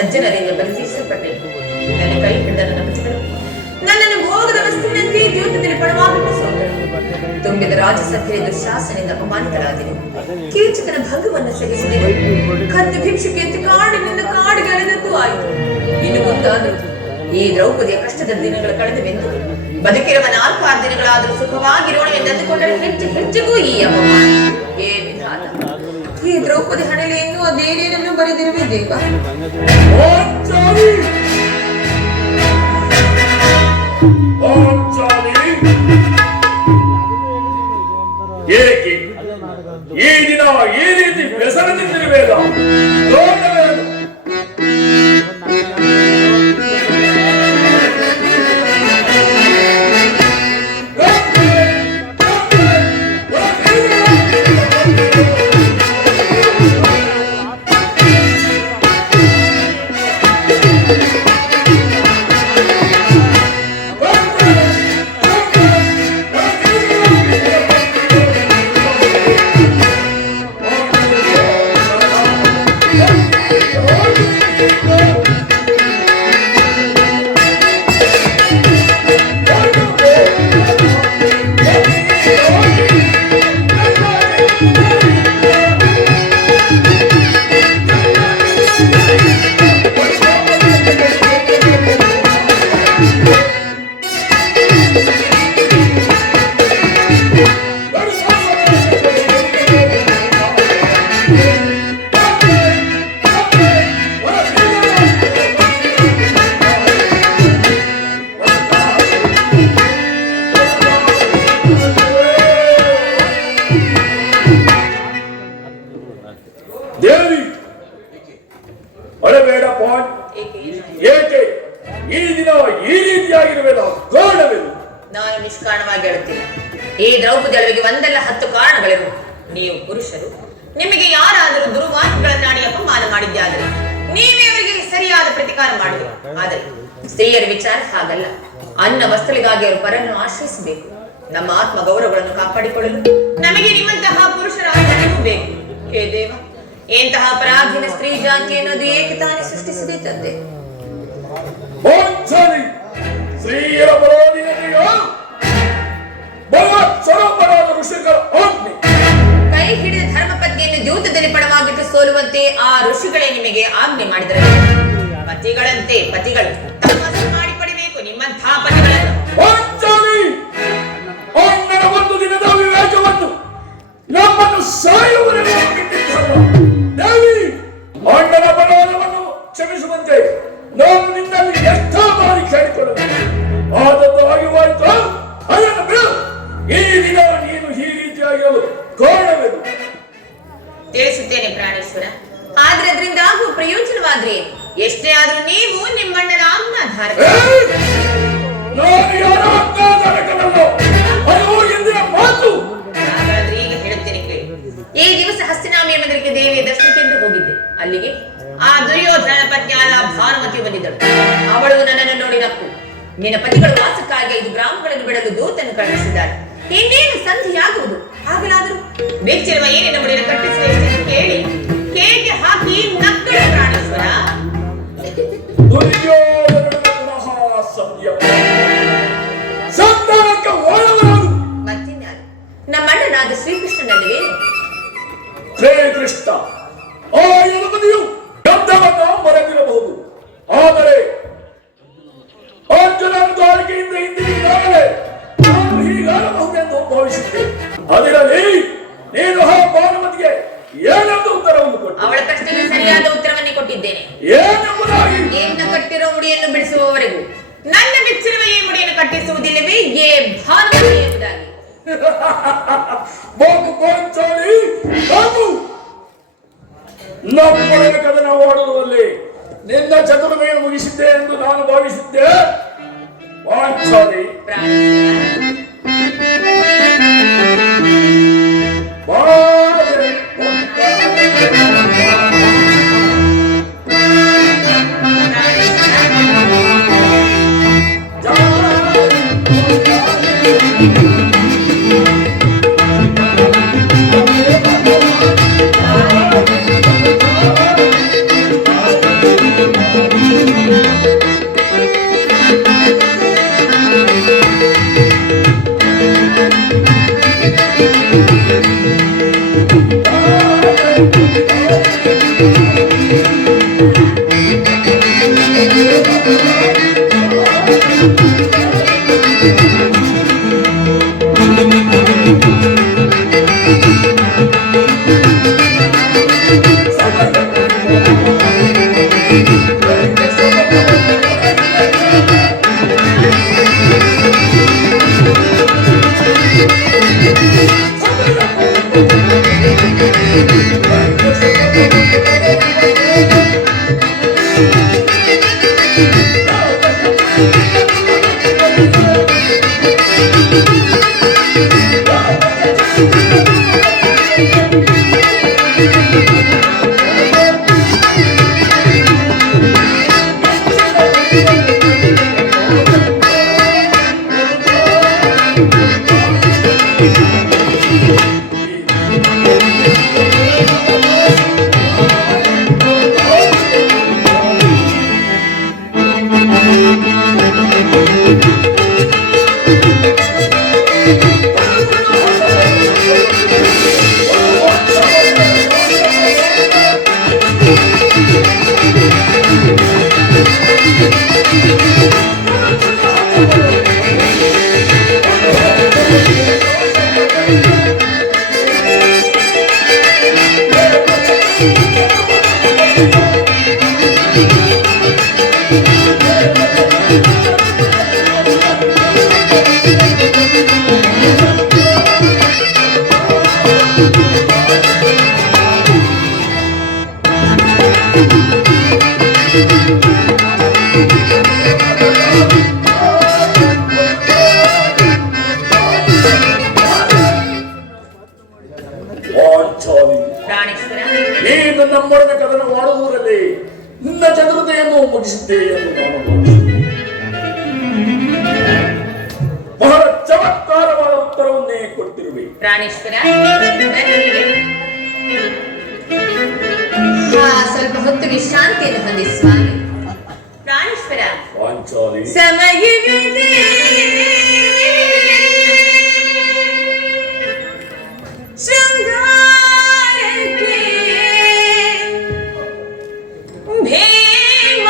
ಸಜ್ಜನರಿಂದ ಪರಿಚಯಿಸಲ್ಪಟ್ಟೆನು. ನನ್ನ ಕೈ ಹಿಡಿದ ನನ್ನ ಪತಿಗಳು ನನ್ನನ್ನು ಭೋಗದ ವಸ್ತುವಿನಂತೆ ದ್ಯೂತದಲ್ಲಿ ಪಣವಾಗಿಟ್ಟು ಸೋತರು. ತುಂಬಿದ ರಾಜಸಭೆಯ ದುಶಾಸನೆಯಿಂದ ಅಪಮಾನಿತರಾದೆನು. ಕೀಚಕನ ಭಂಗವನ್ನು ಸಹಿಸಿದೆನು. ಕತ್ತು ಭಿಕ್ಷುಕೆಂದು ಕಾಡಿನಿಂದ ಕಾಡಿಗೆ ಅಲೆದದ್ದು ಆಯಿತು. ಇನ್ನು ಮುಂದಾದರೂ ಈ ದ್ರೌಪದಿಯ ಕಷ್ಟದ ದಿನಗಳು ಕಳೆದವೆಂದು ಬದುಕಿರುವ 4-6 ದಿನಗಳಾದರೂ ಸುಖವಾಗಿರೋಣ ಎಂದುಕೊಂಡರೆ ಹೆಚ್ಚೆಚ್ಚೆಗೂ ಈ ಅಪಮಾನ. ಏ ವಿಧಾನ, ಈ ದ್ರೌಪದಿ ಹಣೆಯಲ್ಲಿ ಇನ್ನೂ ಅದೇನೇನನ್ನು ಬರೆದಿರುವೆ ದೇವ. ಏಕೆ ಈ ದಿನ ಈ ರೀತಿ ಬೆಸರದಿಂದಿರುವೇದ? ದೇವಿ ಅಳಬೇಡ ಪಾಟ್. ಏಕೆ ಈ ದಿನ ಈ ರೀತಿಯಾಗಿರುವೆಲ್ಲ ಕಾರಣವೇನು? ನಾನು ನಿಷ್ಕಾರಣವಾಗಿ ಹೇಳುತ್ತೇನೆ. ಈ ದ್ರೌಪದಿ ಅಳವಿಗೆ ಒಂದಲ್ಲ 10 ಕಾರಣಗಳಿರುವು. ನೀವು ಪುರುಷರು, ನಿಮಗೆ ಯಾರಾದರೂ ದುರ್ವಾಕ್ಯಗಳನ್ನಾಡಿ ಅಪಮಾನ ಮಾಡಿದ್ದಾದರೆ ನೀವೇ ಅವರಿಗೆ ಸರಿಯಾದ ಪ್ರತಿಕಾರ ಮಾಡುವೆ. ಆದರೆ ಸ್ತ್ರೀಯರ ವಿಚಾರ ಹಾಗಲ್ಲ. ಅನ್ನ ವಸ್ತುಗಳಿಗಾಗಿ ಅವರು ಪರನ್ನು ಆಶ್ರಯಿಸಬೇಕು. ನಮ್ಮ ಆತ್ಮ ಗೌರವಗಳನ್ನು ಕಾಪಾಡಿಕೊಳ್ಳಲು ನಮಗೆ ನಿಮ್ಮಂತಹ ಪುರುಷರ ಆಚರಣೆಯೂ ಬೇಕು. ಹೇ ದೇವ, ಎಂತಹ ಪರಾಧೀನ ಸ್ತ್ರೀ ಜಾತಿ ಅನ್ನೋದು ಏಕೆ ತಾನೇ ಸೃಷ್ಟಿಸಿದೆ ತಂದೆ? ಸ್ತ್ರೀಯರ ಪರಾಧೀನತೆಯು ಬಲವತ್ತರಪರಾದ ಋಷಿಗಳ ಆಜ್ಞೆ. ಕೈ ಹಿಡಿದ ಧರ್ಮಪತ್ನಿಯನ್ನು ದ್ಯೂತದಲ್ಲಿ ಪಣವಾಗಿಟ್ಟು ಸೋಲುವಂತೆ ಆ ಋಷಿಗಳೇ ನಿಮಗೆ ಆಜ್ಞೆ ಮಾಡಿದರೆ ಪತಿಗಳಂತೆ ಪತಿಗಳು ತಮ್ಮನ್ನು ಮಾಡಿ ಪಡಿಬೇಕು. ನಿಮ್ಮಂತಹ ಪತಿಗಳನ್ನು ಒಂದು ದಿನದ ವಿವೇಕವನ್ನು ನಮ್ಮನ್ನು ಸಾಯುವವರೆಗೂ ದೇವಿ, ಅಣ್ಣನ ಅಪರಾಧವನ್ನು ಕ್ಷಮಿಸುವಂತೆ ನಾನು ನಿನ್ನಲ್ಲಿ ಎಷ್ಟೋ ಬಾರಿ ಕೇಳಿಕೊಳ್ಳುತ್ತೇನೆ. ಆದದ್ದು ಆಗಿವಾಯಿತು, ಅದನ್ನು ಬಿಡು. ಈ ದಿನ ನೀನು ಈ ರೀತಿಯಾಗಿರಲು ಕಾರಣವೇನು? ತಿಳಿಸುತ್ತೇನೆ ಪ್ರಾಣೇಶ್ವರ. ಆದ್ರೆ ಅದರಿಂದ ಆಗುವ ಪ್ರಯೋಜನವಾದ್ರೆ ಎಷ್ಟೇ ಆದ್ರೂ ನೀವು ನಿಮ್ಮಣ್ಣನ ಆಜ್ಞಾಧಾರಕ. ನಾನು ಯಾರ ಆಜ್ಞಾಧಾರಕನಲ್ಲೋ, ಅದು ಎಂದಿನ ಮಾತು. ಹಾಗಾದ್ರೆ ಈಗ ಹೇಳುತ್ತೇನೆ ಕೇಳಿ. ಈ ದಿವಸ ಹಸ್ತಿನಾಮಿಯ ಮಂದಿರಕ್ಕೆ ದೇವಿಯ ದರ್ಶನಕ್ಕೆಂದು ಹೋಗಿದ್ದೆ. ಅಲ್ಲಿಗೆ ಆ ದುರ್ಯೋಧನ ಪತ್ನಿಯಾದ ಭಾನುಮತಿ ಬಂದಿದ್ದಳು. ಅವಳು ನನ್ನನ್ನು ನೋಡಿ ನಕ್ಕು, ನಿನ್ನ ಪತಿಗಳು ವಾಸಕ್ಕಾಗಿ 5 ಗ್ರಾಮಗಳನ್ನು ಬಿಡಲು ದೂತನ್ನು ಕಳುಹಿಸಿದ್ದಾರೆ. ಇನ್ನೇನು ಸಂಧಿಯಾಗುವುದು. ಹಾಗಲಾದರೂ ಬೆಚ್ಚಿರುವ ಏನಿನ ಮುಡಿಯನ್ನು ಕಟ್ಟಿಸುವ ಕೇಳಿ ಹೇಗೆ ಹಾಕಿ ನಕ್ಕಳು ಪ್ರಾಣೇಶ್ವರ. ಮತ್ತಿನ್ಯಾರು? ನಮ್ಮಣ್ಣನಾದ ಶ್ರೀಕೃಷ್ಣನಲ್ಲವೇ? ಶ್ರೀಕೃಷ್ಣ ಆ ಎಲುಬದಿಯು ಗಂಧವನ್ನು ಮರೆತಿರಬಹುದು. ಆದರೆ ಅರ್ಜುನನ ದ್ವಾರಕೆಯಿಂದ ಹಿಂದಿರುಗಿದಾಗಲೇ ನಾನು ಹೀಗಾಗಬಹುದೆಂದು ಭಾವಿಸಿದ್ದೆ. ಅದರಲ್ಲಿ ನೀನು ಆ ಭಾನುಮತಿಗೆ ಏನೆಂದು ಉತ್ತರವನ್ನು ಕೊಟ್ಟು? ಅವಳ ಪ್ರಶ್ನೆಗೆ ಸರಿಯಾದ ಉತ್ತರವನ್ನೇ ಕೊಟ್ಟಿದ್ದೇನೆ. ಏನೆಂಬುದಾಗಿ? ಏನ ಕಟ್ಟಿರೋ ಮುಡಿಯನ್ನು ಬಿಡಿಸುವವರೆಗೂ ನನ್ನ ಬೆಚ್ಚಿರುವ ಈ ಮುಡಿಯನ್ನು ಕಟ್ಟಿಸುವುದಿಲ್ಲವೇ ಏ ಭಾನುಮತಿ ಎಂಬುದಾಗಿ. ಬಾಬು ಗೋಂಚಾಲಿ ಬಾಬು, ನಮ್ಮೊಳಗೆ ಕದನವಾಡುವುದರಲ್ಲಿ ನಿನ್ನ ಚತುರ್ಮೆಯನ್ನು ಮುಗಿಸಿದ್ದೆ ಎಂದು ನಾನು ಭಾವಿಸಿದ್ದೆ. ವಾಂಚಾಲಿ ನೀನು ನಮ್ಮೊಡನೆ ಕದನವಾಡುವುದರಲ್ಲಿ ನಿನ್ನ ಚತುರತೆಯನ್ನು ಮುಗಿಸಿದ್ದೆ ಎಂದು ನಾನು ಬಹಳ ಚಮತ್ಕಾರವಾದ ಉತ್ತರವನ್ನೇ ಕೊಡ್ತಿರುವೆ. ಪ್ರಾಣೇಶ್ವರ, ಸ್ವಲ್ಪ ಹೊತ್ತು ವಿಶ್ರಾಂತಿಯನ್ನು ಹೊಂದಿ ಸ್ವಾಮಿ. ಪ್ರಾಣೇಶ್ವರ, ಪಾಂಚಾಲಿ ಸಮಯವಿದೆ, ಶೃಂಗಾರಕ್ಕೆ ಭೀಮ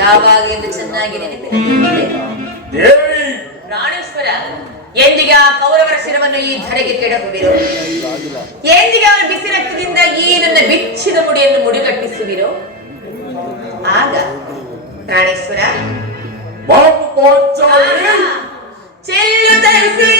ಯಾವಾಗಲೂ ಚೆನ್ನಾಗಿ ನೆನಪಿದೆ ದೇವಿ. ಪ್ರಾಣೇಶ್ವರ, ಎಂದಿಗೆ ಆ ಕೌರವರ ಶಿರವನ್ನು ಈ ಧರೆಗೆ ಕೆಡಹುವಿರೋ? ಎಂದಿಗೆ ಅವರ ಬಿಸಿ ರಕ್ತದಿಂದ ಈ ನನ್ನ ಬಿಚ್ಚಿದ ಮುಡಿಯನ್ನು ಮುಡಿಗಟ್ಟಿಸುವಿರೋ? ಆಗ ಪ್ರಾಣೇಶ್ವರ ಬಾಬು ಪೋಚಾಲಿ ಚೆಲ್ಲುತ್ತಲಿಸಿ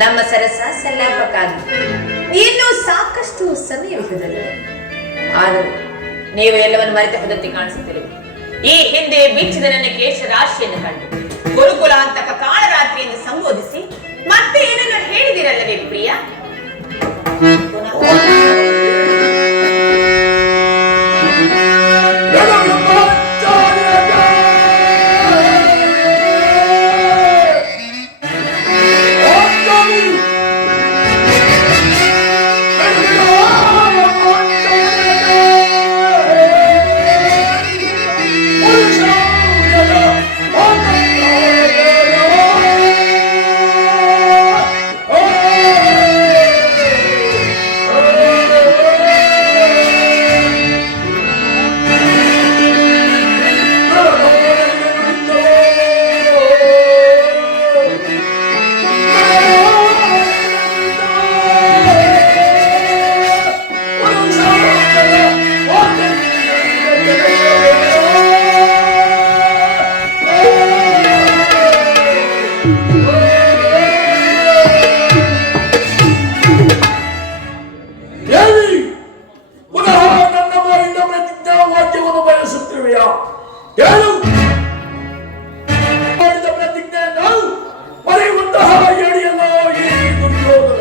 ನಮ್ಮ ಸರಸ ಸಲ್ಲಾಪಕ್ಕಾಗಿ ಇನ್ನೂ ಸಾಕಷ್ಟು ಸಮಯವಿರುವುದಲ್ಲ. ಆದರೂ ನೀವು ಎಲ್ಲವನ್ನು ಮರೆತು ಹೋದಂತೆ ಕಾಣಿಸುತ್ತಿರಿ. ಈ ಹಿಂದೆ ಬಿಚ್ಚಿದ ನನ್ನ ಕೇಶ ರಾಶಿಯನ್ನು ಕಂಡು ಗುರುಕುಲ ಅಂತಕ ಕಾಳರಾತ್ರಿ ಎಂದು ಸಂಬೋಧಿಸಿ ಮತ್ತೆ ಏನನ್ನು ಹೇಳಿದಿರಲ್ಲವೇ ಪ್ರಿಯ?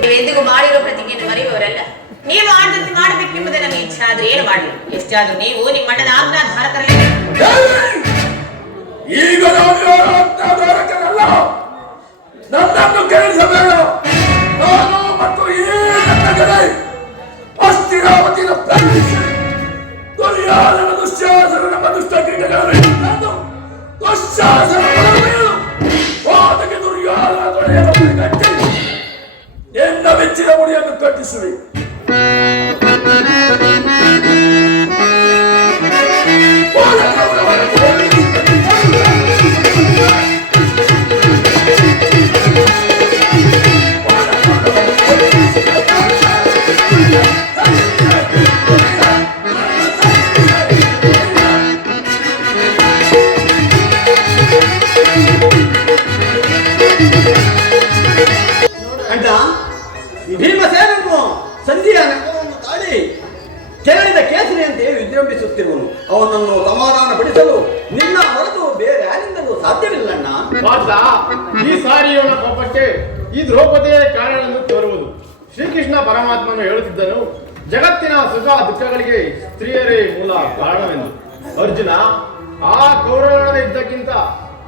ನೀವೆಂದಿಗೂ ಮಾಡಿರೋ ಪ್ರತಿಜ್ಞೆಯನ್ನು ಮರೆಯುವವರಲ್ಲ. ನೀವು ಆಡದಂತೆ ಮಾಡಬೇಕೆಂಬುದೇ ನಮಗೆ ಇಚ್ಛೆ. ಆದ್ರೆ ಏನು ಮಾಡಲಿ? ಎಷ್ಟಾದ್ರೂ ನೀವು ನಿಮ್ಮ ಅಣ್ಣನ ಆಜ್ಞಾಧಾರಕರಲ್ಲೇ. ಈಗ ಆಜ್ಞಾಧಾರಕರಲ್ಲ, ನನ್ನನ್ನು ಕೇಳಿಸಬೇಡ. ನಾನು ಮತ್ತು ಈ ನನ್ನ ಗೆಳೆ ಅಸ್ಥಿರಾವತಿನ ಪ್ರವೇಶಿಸಿ ದುರ್ಯಾದನ ದುಶ್ಯಾಸನ ನಮ್ಮ ದುಷ್ಟ ಕೀಟಗಳನ್ನು ದುಶ್ಯಾಸನ ವಾದಕ್ಕೆ ದುರ್ಯಾದನ ತೊಡೆಯನ್ನು ಕಟ್ಟಿ ಎನ್ನ ಬೆಚ್ಚಿನ ಮುಡಿಯನ್ನು ಕಟ್ಟಿಸುವೆ. ಅಣ್ಣ, ಭೀಮಸೇನನ್ನು ಸಂಧಿಯ ನಗರವನ್ನು ತಾಳಿ ಕೆರಳಿದ ಕೇಸರಿಯಂತೆ ವಿಜೃಂಭಿಸುತ್ತಿರುವನು. ಅವನನ್ನು ಸಮಾಧಾನಪಡಿಸಲು ನಿನ್ನ ಹೊರತು ಬೇರೆ ಯಾರಿಂದಲೂ ಸಾಧ್ಯವಿಲ್ಲಣ್ಣ. ಈ ಸಾರಿ ಇವನ ಕೋಪಕ್ಕೆ ಈ ದ್ರೌಪದಿಯೇ ಕಾರಣವೆಂದು ತೋರುವುದು. ಶ್ರೀಕೃಷ್ಣ ಪರಮಾತ್ಮನು ಹೇಳುತ್ತಿದ್ದನು, ಜಗತ್ತಿನ ಸುಖ ದುಃಖಗಳಿಗೆ ಸ್ತ್ರೀಯರೇ ಮೂಲ ಕಾರಣವೆಂದು. ಅರ್ಜುನ, ಆ ಕೌರವನ ಯುದ್ಧಕ್ಕಿಂತ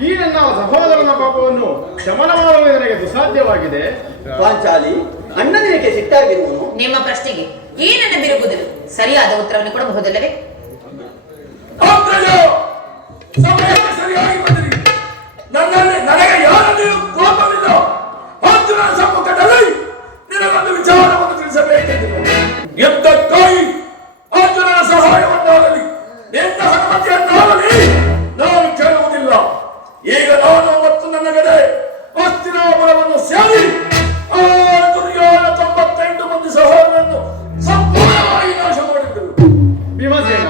ಈ ನನ್ನ ಸಹೋದರನ ಪಾಪವನ್ನು ಶಮನ ಮಾಡುವುದು ನನಗೆ ದುಸಾಧ್ಯವಾಗಿದೆ. ಪಾಂಚಾಲಿ, ಅಣ್ಣನೇಕೆ ಸಿಟ್ಟಾಗಿರುವನು? ನಿಮ್ಮ ಪ್ರಶ್ನೆಗೆ ಏನನ್ನು ಬಿರುಗುವುದು ಸರಿಯಾದ ಉತ್ತರವನ್ನು ಕೊಡಬಹುದಲ್ಲವೇ? ಸಮಯಕ್ಕೆ ಸರಿಯಾಗಿ ಬಂದಿರಿ. ನನ್ನಲ್ಲಿ ನನಗೆ ಯಾರಲ್ಲಿಯೂ ಕೋಪವಿಲ್ಲ. ಅರ್ಜುನನ ಸಮ್ಮುಖದಲ್ಲಿ ನಿನಗೊಂದು ವಿಚಾರವನ್ನು ತಿಳಿಸಬೇಕೆಂದು ಯುದ್ಧಕ್ಕಾಗಿ ಅರ್ಜುನನ ಸಹಾಯವನ್ನಾಗಲಿ ನಿನ್ನ ಅನುಮತಿಯನ್ನಾಗಲಿ ನಾನು ಕೇಳುವುದಿಲ್ಲ. ಈಗ ನಾನು ಮತ್ತು ನನ್ನ ಗಡೆ ಹಸ್ತಿನಾಪುರವನ್ನು ಸೇರಿ ಆ ದುರ್ಯೋಧನ 98 ಮಂದಿ ಸಹೋದರರನ್ನು ಸಂಪೂರ್ಣವಾಗಿ ನಾಶ ಮಾಡಿದ್ದರು. ಭೀಮಸೇನ,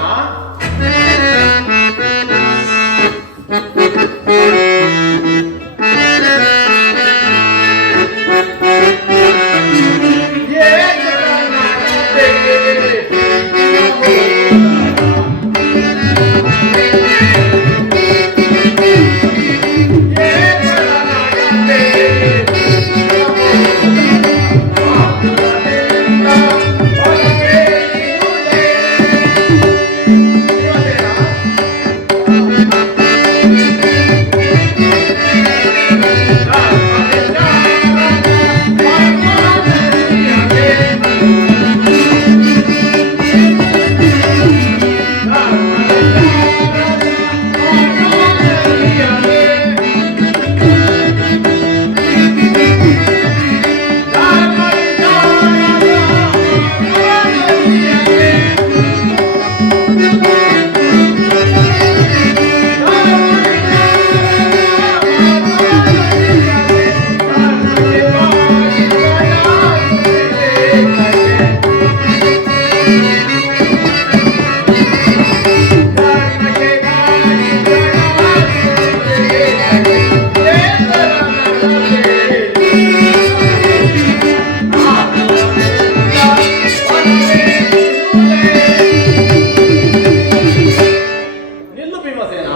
ನಿಲ್ಲು ಭೀಮಸೇನ,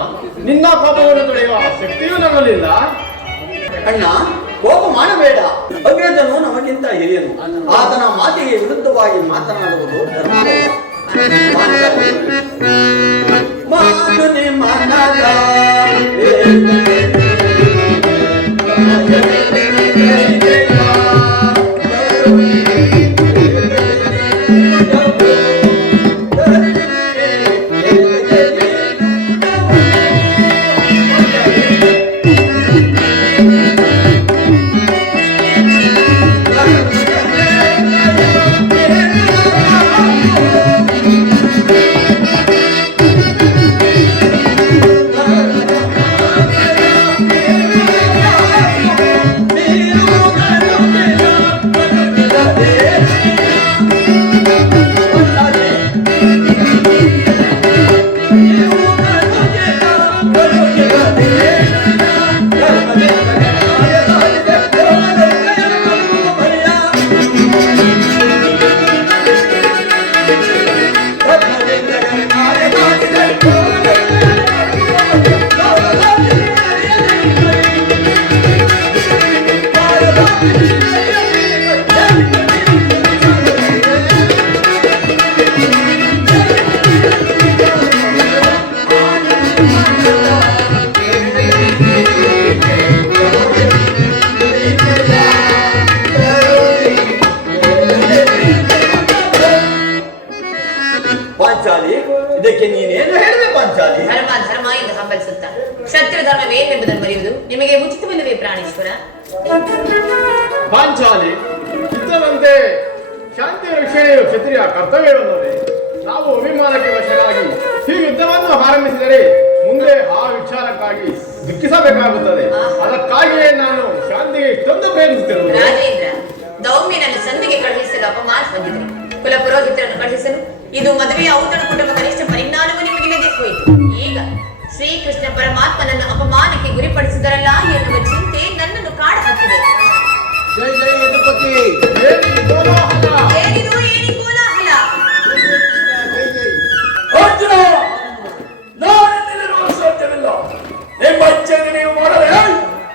ನಿನ್ನ ಕೋಪವನ್ನು ತೊಳೆಯುವ ಶಕ್ತಿಯೂ ನನ್ನಲ್ಲಿಲ್ಲ. ಅಣ್ಣ, ಕೋಪ ಮಾಡಬೇಡ. ಅಗ್ರಜನು ನಮಗಿಂತ ಹಿರಿಯನು. ಆತನ ಮಾತಿಗೆ ವಿರುದ್ಧವಾಗಿ ಮಾತನಾಡುವುದು ಧರ್ಮವಲ್ಲ. ಮಾತು ನಿಮ್ಮನದ ಪಾಂಚಾಲಿ, ಇದಕ್ಕೆ ನೀನೇನು ಹೇಳಿದೆ ಪಾಂಚಾಲಿ? ಧರ್ಮ ಧರ್ಮ ಎಂದು ಹಂಬಲಿಸುತ್ತ ಕ್ಷತ್ರಿಯ ಧರ್ಮವೇನೆಂಬುದನ್ನು ಬರೆಯುವುದು ನಿಮಗೆ ಉಚಿತವಿಲ್ಲವೇ ಪ್ರಾಣೇಶ್ವರ? ಪಾಂಚಾಲಿ, ಯುದ್ಧವಂತೆ ಶಾಂತಿಯ ರಕ್ಷಣೆಯು ಕ್ಷತ್ರಿಯ ಕರ್ತವ್ಯವೆನ್ನೋದೇ. ನಾವು ಅಭಿಮಾನಕ್ಕೆ ವಶರಾಗಿ ಈ ಯುದ್ಧವನ್ನು ಆರಂಭಿಸಿದರೆ ಮುಂದೆ ಆ ವಿಚಾರಕ್ಕಾಗಿ ದುಃಖಿಸಬೇಕಾಗುತ್ತದೆ. ಅದಕ್ಕಾಗಿಯೇ ನಾನು ಶಾಂತಿಗೆ ಇಷ್ಟೊಂದು ಪ್ರಯತ್ನಿಸುತ್ತಿರುವುದು. ರಾಜೇಂದ್ರ, ದೌಮ್ಯನನ್ನು ಸಂಧಿಗೆ ಕಳುಹಿಸಲು ಅಪಮಾನ ಹೊಂದಿದ್ರಿ. ಕುಲ ಪುರೋಹಿತರನ್ನು ಕಳುಹಿಸಲು ಇದು ಮದುವೆಯ ಔತಣ ಕುಟುಂಬ ಕನಿಷ್ಠ ಪರಿಜ್ಞಾನವೂ ನಿಮಗಿಲ್ಲದೆ ಹೋಯಿತು. ಈಗ ಶ್ರೀಕೃಷ್ಣ ಪರಮಾತ್ಮನನ್ನು ಅಪಮಾನಕ್ಕೆ ಗುರಿಪಡಿಸಿದರಲ್ಲ ಎನ್ನುವ ಚಿಂತೆ ನನ್ನನ್ನು ಕಾಡ ಹತ್ತಿದೆ. ಜೈ ಜೈ ಯದುಪತಿ. ಏನಿದು ಏನಿ ಕೋಲಾಹಲ? ಅರ್ಜುನ, ನಾನೆಲ್ಲಿರುವ ಸಾಧ್ಯವಿಲ್ಲ. ನಿಮ್ಮ ಇಚ್ಛೆಗೆ ನೀವು ಮಾಡಲೇ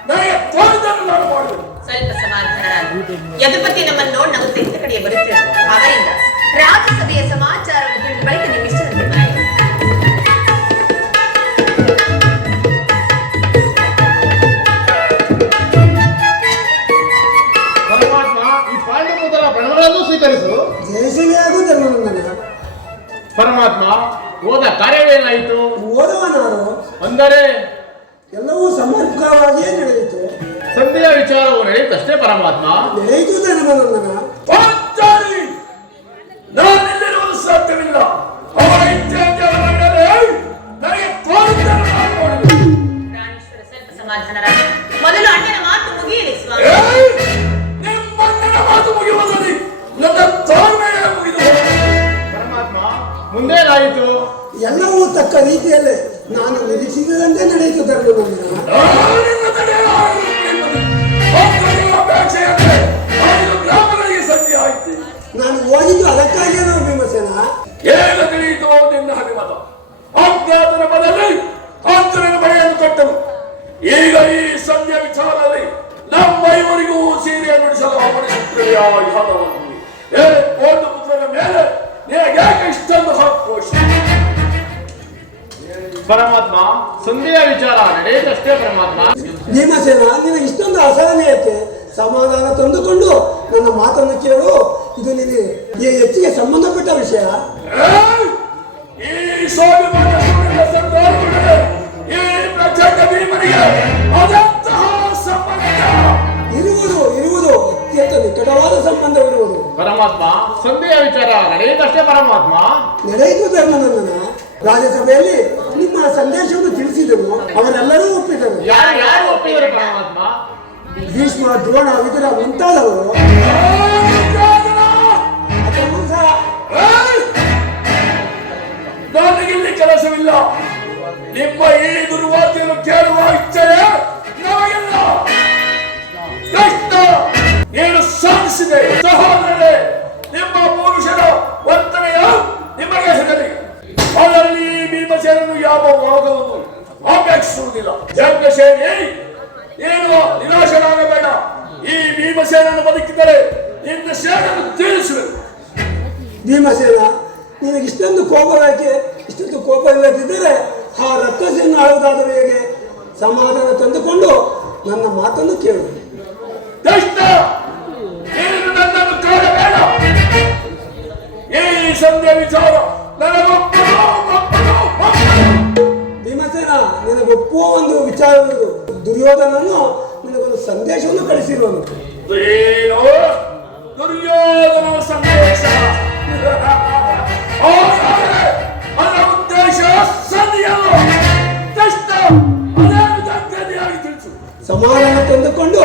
ನನಗೆ ತೋರಿದನ್ನು ನಾನು ಮಾಡುವುದು. ಸ್ವಲ್ಪ ಸಮಾಧಾನರಾಗಿ ಯದುಪತಿ ನಮ್ಮನ್ನು ನಗುತ್ತ ಇಂಥ ಕಡೆಗೆ ಬರುತ್ತಿದ್ದರು. ಅವರಿಂದ ರಾಜ್ಯಸಭೆಯ ಸಮಾಚಾರವನ್ನು ತಿಳಿದ ಬಳಿಕ ನಿಮ್ಮಿಷ್ಟದಂತೆ ಮಾಡಿ. ಪರಮಾತ್ಮ, ಈ ಪಾಂಡುಪುತ್ರ ಪ್ರಣವಗಳನ್ನು ಸ್ವೀಕರಿಸು. ಪರಮಾತ್ಮ, ಹೋದ ಕಾರ್ಯವೇನಾಯಿತು? ಓದವನಾರು ಅಂದರೆ ಎಲ್ಲವೂ ಸಮರ್ಪಕವಾಗಿಯೇ ನಡೆಯಿತು. ಸಂಧಿಯ ವಿಚಾರವು ನಡೆಯುತ್ತಷ್ಟೇ ಪರಮಾತ್ಮ. ನಡೆಯಿತು ಧರ್ಮನಂದನ. ಪಾಂಚಾಲಿ, ನಾನೆಲ್ಲಿರುವುದು ಸಾಧ್ಯವಿಲ್ಲ. ಅವರ ಇಚ್ಛೆಯಂತೆ ಮಾಡಲೇ ನನಗೆ ತೋರಿದನ್ನು ನಾನು ಮಾಡುವುದು. ಪ್ರಾಣೇಶ್ವರ, ಸ್ವಲ್ಪ ಸಮಾಧಾನರಾಗಿ ಮೊದಲು ಅಣ್ಣನ ಮಾತು ಮುಗಿಯಲಿ ಸ್ವಾಮಿ. ನಿಮ್ಮಣ್ಣನ ಮಾತು ಮುಗಿಯುವುದರಲ್ಲಿ ನನ್ನ ತಾಳ್ಮೆಯ ಮುಗಿದು. ಪರಮಾತ್ಮ, ಮುಂದೇನಾಯಿತು? ಎಲ್ಲವೂ ತಕ್ಕ ರೀತಿಯಲ್ಲೇ ನಾನು ನಿರೀಕ್ಷಿಸಿದಂತೆ ನಡೆಯಿತು ಧರ್ಮನಂದನ. ನಿನ್ನ ತಡೆಯಲಾರದು ಎಂಬುದು ಭಕ್ತರಿಗೆ ಅಪೇಕ್ಷೆಯಂತೆ 5 ಗ್ರಾಮಗಳಿಗೆ ಸಂಧಿ ಆಯಿತು. ನಾನು ಓದಿದ್ದು ಅದಕ್ಕಾಗಿಯೇ ಭೀಮಸೇನ. ಏನು ತಿಳಿಯಿತು ನಿನ್ನ ಅಭಿಮತ? ಅಜ್ಞಾತನ ಬದಲಿ ಆತನ ಬಗೆಯನ್ನು ಕಟ್ಟಲು ಈಗ ಈ ಸಂಧ್ಯಾ ವಿಚಾರದಲ್ಲಿ ನಮ್ಮ ಇವರಿಗೂ ಸೀರೆಯನ್ನು ನುಡಿಸಲು ಅವನಿಸುತ್ತೇವೆ. ಒಂದು ಪುತ್ರನ ಮೇಲೆ ನಿನಗೆ ಯಾಕೆ ಇಷ್ಟೊಂದು ಆಕ್ರೋಶ? ಪರಮಾತ್ಮ, ಸಂಧಿಯ ವಿಚಾರ ನಡೆಯುತ್ತಷ್ಟೇ ಪರಮಾತ್ಮ. ಭೀಮಸೇನ, ನಿನಗೆ ಇಷ್ಟೊಂದು ಅಸಹನೀಯತೆ ಸಮಾಧಾನ ತಂದುಕೊಂಡು ನನ್ನ ಮಾತನ್ನು ಕೇಳು. ಇದು ನಿನಗೆ ಹೆಚ್ಚಿಗೆ ಸಂಬಂಧಪಟ್ಟ ವಿಷಯ. ಈ ಸ್ವಾಭಿಮಾನ ಸಂದರ್ಭದಲ್ಲಿ ಈ ಪ್ರಚಂಡ ಭೀಮನಿಗೆ ಅದಂತಹ ಸಂಬಂಧ ಇರುವುದು ಅತ್ಯಂತ ನಿಕಟವಾದ ಸಂಬಂಧವಿರುವುದು. ಪರಮಾತ್ಮ, ಸಂಧಿಯ ವಿಚಾರ ನಡೆಯುತ್ತಷ್ಟೇ ಪರಮಾತ್ಮ. ನಡೆಯಿತು ಧರ್ಮನಂದನ. ರಾಜ್ಯಸಭೆಯಲ್ಲಿ ನಿಮ್ಮ ಸಂದೇಶವನ್ನು ತಿಳಿಸಿದೆವು. ಅವರೆಲ್ಲರೂ ಒಪ್ಪಿದರು. ಯಾರು ಒಪ್ಪಿದರು ಪರಮಾತ್ಮ? ಭೀಷ್ಮ, ದ್ರೋಣ, ವಿದುರ ಮುಂತಾದವರು. ಅದನ್ನು ಸಹ ನನಗಿಲ್ಲಿ ಕೆಲಸವಿಲ್ಲ. ನಿಮ್ಮ ಈ ದುರ್ವಾರ್ತೆಯನ್ನು ಕೇಳುವ ಇಚ್ಛೆಯೇ ನಮಗಿಲ್ಲ. ಕೃಷ್ಣ ಏನು ಸಾಧಿಸಿದೆ ಸಹೋದರರೇ, ನಿಮ್ಮ ಪುರುಷರ ವರ್ತನೆಯ ಅಪೇಕ್ಷಿಸುವುದಿಲ್ಲ. ಯಜ್ಞಸೇನಿ ಏನು ನಿರಾಶನಾಗಬೇಡ. ಈ ಭೀಮಸೇನನ್ನು ಬದುಕಿದರೆ ನಿನ್ನ ಸೇನನ್ನು ತೀರಿಸುವೆ. ಭೀಮಸೇನ, ನಿನಗೆ ಇಷ್ಟೊಂದು ಕೋಪವೇಕೆ? ಇಷ್ಟೊಂದು ಕೋಪ ಇಲ್ಲದಿದ್ದರೆ ಆ ರಕ್ಕಸನ್ನು ಆಳುವುದಾದರೂ ಹೇಗೆ? ಸಮಾಧಾನ ತಂದುಕೊಂಡು ನನ್ನ ಮಾತನ್ನು ಕೇಳು. ದಷ್ಟ ನೀನು ನನ್ನನ್ನು ಕಾಡಬೇಡ. ಈ ಸಂಧ್ಯಾ ವಿಚಾರ ಭೀಮಸೇನ, ನಿನಗೊಪ್ಪುವ ಒಂದು ವಿಚಾರವಿರುವುದು. ದುರ್ಯೋಧನನು ನಿನಗೊಂದು ಸಂದೇಶವನ್ನು ಕಳಿಸಿರುವನು. ಏನು ದುರ್ಯೋಧನ ಸಂದೇಶ? ಅದರ ಉದ್ದೇಶ ಸಂಧಿಯಲ್ಲ. ದಷ್ಟ ಅದೇನು ಗಂಗನಿಯಾಗಿ ತಿಳಿಸು. ಸಮಾಧಾನ ತಂದುಕೊಂಡು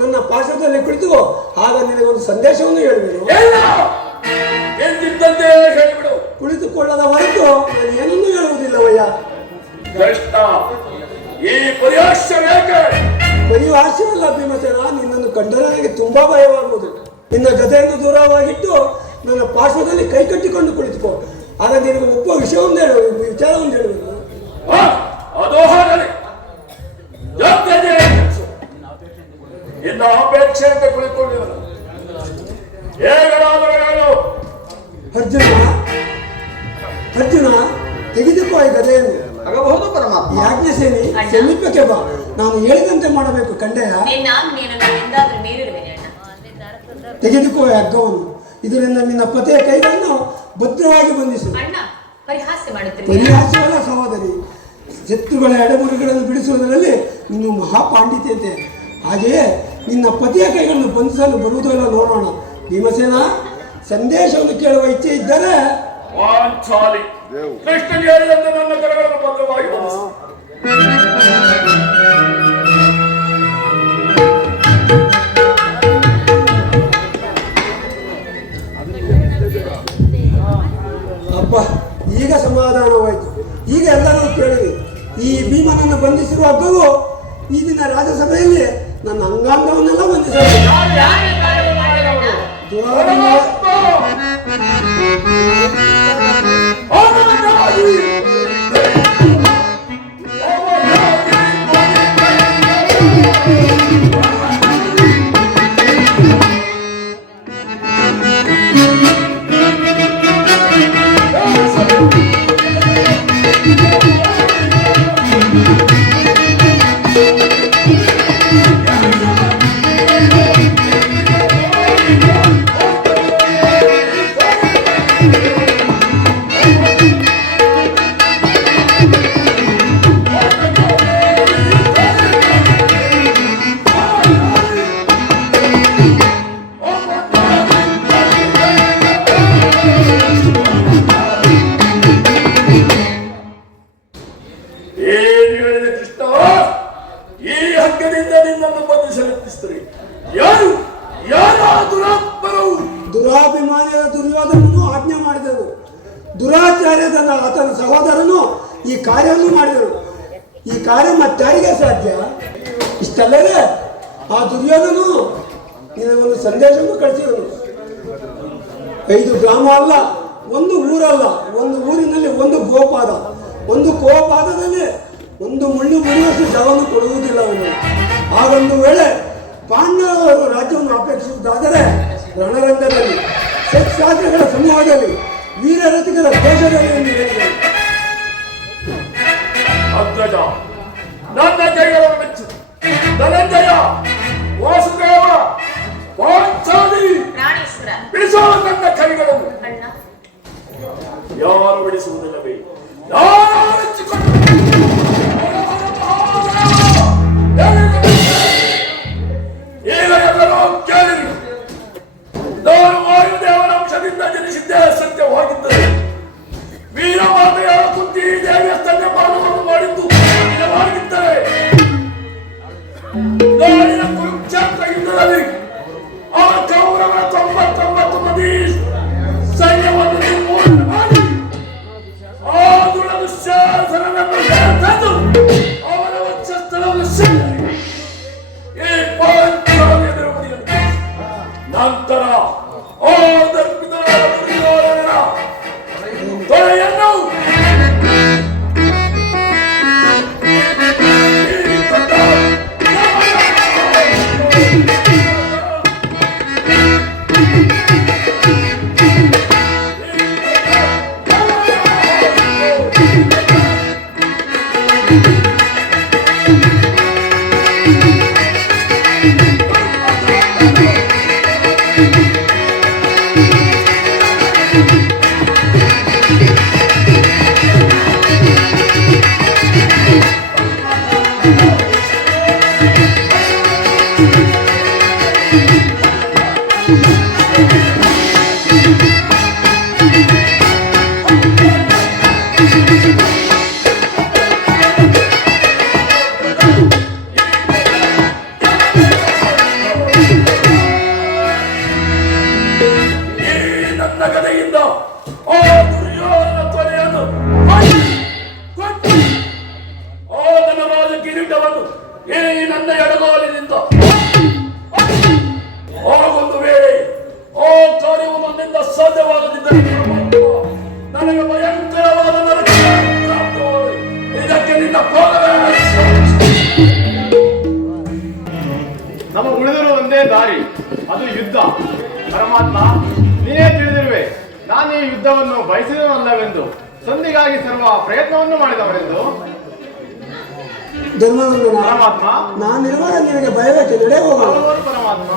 ನನ್ನ ಪಾರ್ಶ್ವದಲ್ಲಿ ಕುಳಿತು ಆಗ ನಿನಗೊಂದು ಸಂದೇಶವನ್ನು ಹೇಳುವೆನು. ಎಲ್ಲ ಎಂದಿದ್ದಂತೆ ಹೇಳಿಬಿಡು. ಕುಳಿತುಕೊಳ್ಳದ ಹೊರತು ನಾನು ಏನನ್ನೂ ಹೇಳುವುದಿಲ್ಲವಯ್ಯ. ದಷ್ಟ ಈ ಪರಿಹಾಸ್ಯ ಬೇಕೆ? ಪರಿಹಾಸ್ಯವಲ್ಲ ಭೀಮಸೇನ, ನಿನ್ನನ್ನು ಕಂಡರೆ ನನಗೆ ತುಂಬಾ ಭಯವಾಗುವುದು. ನಿನ್ನ ಗದೆಯನ್ನು ದೂರವಾಗಿಟ್ಟು ನನ್ನ ಪಾರ್ಶ್ವದಲ್ಲಿ ಕೈ ಕಟ್ಟಿಕೊಂಡು ಕುಳಿತುಕೋ. ಆಗ ನಿನಗೆ ಒಬ್ಬ ವಿಷಯವೊಂದು ವಿಚಾರವನ್ನು ಹೇಳುವುದು. ಅದು ಹಾಗಲಿ. ಇನ್ನು ಅಪೇಕ್ಷೆ ಅಂತ ಕುಳಿತುಕೊಂಡಿಲ್ಲ. ಹೇಗಾದರೂ ಹೇಳು. ಅರ್ಜುನ, ಅರ್ಜುನ, ತೆಗೆದುಕೋ ಈ ಗದೆಯನ್ನು. ಆಗಬಹುದು ಪರಮಾತ್ಮ. ಯಾಜ್ಞಸೇನಿ, ಸಮೀಪಕ್ಕೆ ಬಾ. ನಾನು ಹೇಳಿದಂತೆ ಮಾಡಬೇಕು. ಕಂಡೆಯ ತೆಗೆದುಕೋ ಈ ಹಗ್ಗವನ್ನು. ಇದರಿಂದ ನಿನ್ನ ಪತಿಯ ಕೈಗಳನ್ನು ಭದ್ರವಾಗಿ ಬಂಧಿಸು. ಪರಿಹಾಸ್ಯವಲ್ಲ ಸಹೋದರಿ, ಶತ್ರುಗಳ ಎಡಮುರಿಗಳನ್ನು ಬಿಡಿಸುವುದರಲ್ಲಿ ನೀನು ಮಹಾಪಾಂಡಿತ್ಯತೆ. ಹಾಗೆಯೇ ನಿನ್ನ ಪತಿಯ ಕೈಗಳನ್ನು ಬಂಧಿಸಲು ಬರುವುದಲ್ಲ ನೋಡೋಣ. ಭೀಮಸೇನ, ಸಂದೇಶವನ್ನು ಕೇಳುವ ಇಚ್ಛೆ ಇದ್ದರೆ ವಾಂಚಾಲಿ ಕೃಷ್ಣನಿಗೆ ಹೇಳಿದಂತೆ ನನ್ನ ಕರಗಳನ್ನು ಭದ್ರವಾಗಿ ಬಂಧಿಸು. ಅಬ್ಬ, ಈಗ ಸಮಾಧಾನವಾಯಿತು. ಈಗ ಎಲ್ಲರೂ ಕೇಳಿರಿ. ಈ ಭೀಮನನ್ನು ಬಂಧಿಸಿರುವ ಹಗ್ಗವು ಈ ದಿನ ರಾಜ್ಯಸಭೆಯಲ್ಲಿ ನನ್ನ ಅಂಗಾಂಗವನ್ನೆಲ್ಲ ಬಂಧಿಸಬೇಕು. ದುರಾಭಿಮಾನಿಯಾದ ದುರ್ಯೋಧನನು ಆಜ್ಞೆ ಮಾಡಿದನು. ದುರಾಚಾರ್ಯದ ಆತನ ಸಹೋದರನು ಈ ಕಾರ್ಯವನ್ನು ಮಾಡಿದನು. ಈ ಕಾರ್ಯ ಮತ್ತಾರಿಗೆ ಸಾಧ್ಯ? ಇಷ್ಟಲ್ಲದೆ ಆ ದುರ್ಯೋಧನು ನಿನಗೊಂದು ಸಂದೇಶವನ್ನು ಕಳಿಸಿದನು. 5 ಗ್ರಾಮ ಅಲ್ಲ, ಒಂದು ಊರಲ್ಲ, ಒಂದು ಊರಿನಲ್ಲಿ ಒಂದು ಗೋಪಾದ, ಒಂದು ಗೋಪಾದದಲ್ಲಿ ಒಂದು ಮುಳ್ಳು ಮುರಿಯುವಷ್ಟು ಜಲವನ್ನು ಕೊಡುವುದಿಲ್ಲ ಅವನು. ಆಗೊಂದು ವೇಳೆ ಪಾಂಡವರು ರಾಜ್ಯವನ್ನು ಅಪೇಕ್ಷಿಸುವುದಾದರೆ ರಣರಂಗದಲ್ಲಿ, ಶಸ್ತ್ರಾಸ್ತ್ರಗಳ ಸಮೂಹದಲ್ಲಿ, ವೀರರಥಿಗಳ ದೇಶದಲ್ಲಿ ಎಂದು ಹೇಳಿದರು. ಅಗ್ರಜ, ನನ್ನ ಕೈಗಳನ್ನು ಮೆಚ್ಚು. ಧನಂಜಯ, ವಾಸುದೇವ, ಪಾಂಚಾಲಿ, ಬಿಡಿಸುವ ನನ್ನ ಕೈಗಳನ್ನು. ಯಾರು ಬಿಡಿಸುವುದಿಲ್ಲವೇ? ಯಾರು ಮೆಚ್ಚಿಕೊಂಡು ಈಗ ಎಲ್ಲರೂ ಕೇಳಿರಿ. ನಾನು ವಾಯುದೇವರ ಅಂಶದಿಂದ ಜನಿಸಿದ್ದೇ ಸತ್ಯವಾಗಿದ್ದರೆ ವೀರಮಾತೆಯ ಕುಂತಿ ದೇವಿಯ ಸ್ತನ್ಯಪಾನವನ್ನು ಮಾಡಿದ್ದು ನಿಜವಾಗಿದ್ದರೆ ನಾಳಿನ ಕುರುಕ್ಷೇತ್ರ ಯುದ್ಧದಲ್ಲಿ ಆ ಕೌರವರ 99 ಮಂದಿ ಸೈನ್ಯವನ್ನು ನಿರ್ಮೂಲನೆ ಮಾಡಿ ಆ ದುಳದು ನನ್ನ ಎಡಗಾಲಿನಿಂದ ಹಾಗೊಂದು ವೇಳೆ ಆ ಕಾರ್ಯವು ನನ್ನಿಂದ ಸಾಧ್ಯವಾಗದಿದ್ದರೆ ನನಗೆ ಭಯಂಕರವಾದ ನರಕ ಪ್ರಾಪ್ತವಾಗುವುದು. ಇದಕ್ಕೆ ನಿನ್ನ ಪಾಲವೇ ನಮ್ಮ ಉಳಿದಿರುವ ಒಂದೇ ದಾರಿ, ಅದು ಯುದ್ಧ. ಪರಮಾತ್ಮ, ನೀನೇ ತಿಳಿದಿರುವೆ, ನಾನು ಈ ಯುದ್ಧವನ್ನು ಬಯಸಿದವಲ್ಲವೆಂದು, ಸಂಧಿಗಾಗಿ ಸರ್ವ ಪ್ರಯತ್ನವನ್ನು ಮಾಡಿದವರೆಂದು. ಧರ್ಮನಂದನ, ಪರಮಾತ್ಮ, ನಾನಿರುವಾಗ ನಿನಗೆ ಭಯವೇಕೆ? ನಡೆ ಹೋಗೋಣ. ಪರಮಾತ್ಮ.